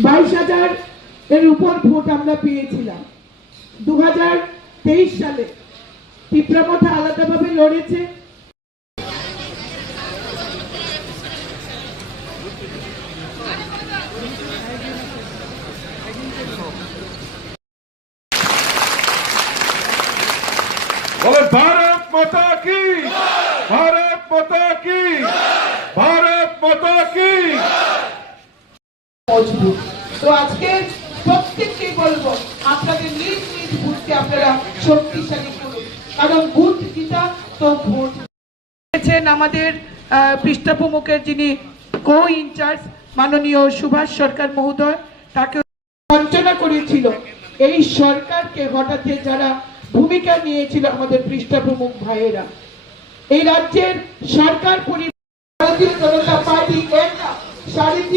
22,000 এর উপর ভোট আমরা পেয়েছিলাম। 2023 সালে তীব্রমথা আলাদাভাবে লড়েছে। বলে ভারত মাতা কি, ভারত মাতা কি, ভারত মাতা কি। মজবুত। তো আজকে প্রত্যেককে বলবো আপনাদের নিজ নিজ বুথকে আপনারা শক্তিশালী করুন, কারণ বুথ জিতা তো ভোট। আমাদের পৃষ্ঠা প্রমুখের যিনি কো ইনচার্জ মাননীয় সুভাষ সরকার মহোদয়, তাকে বঞ্চনা করেছিল এই সরকারকে হঠাতে যারা ভূমিকা নিয়েছিল আমাদের পৃষ্ঠা প্রমুখ ভাইয়েরা। এই রাজ্যের সরকার ভারতীয় জনতা পার্টি শারীরিক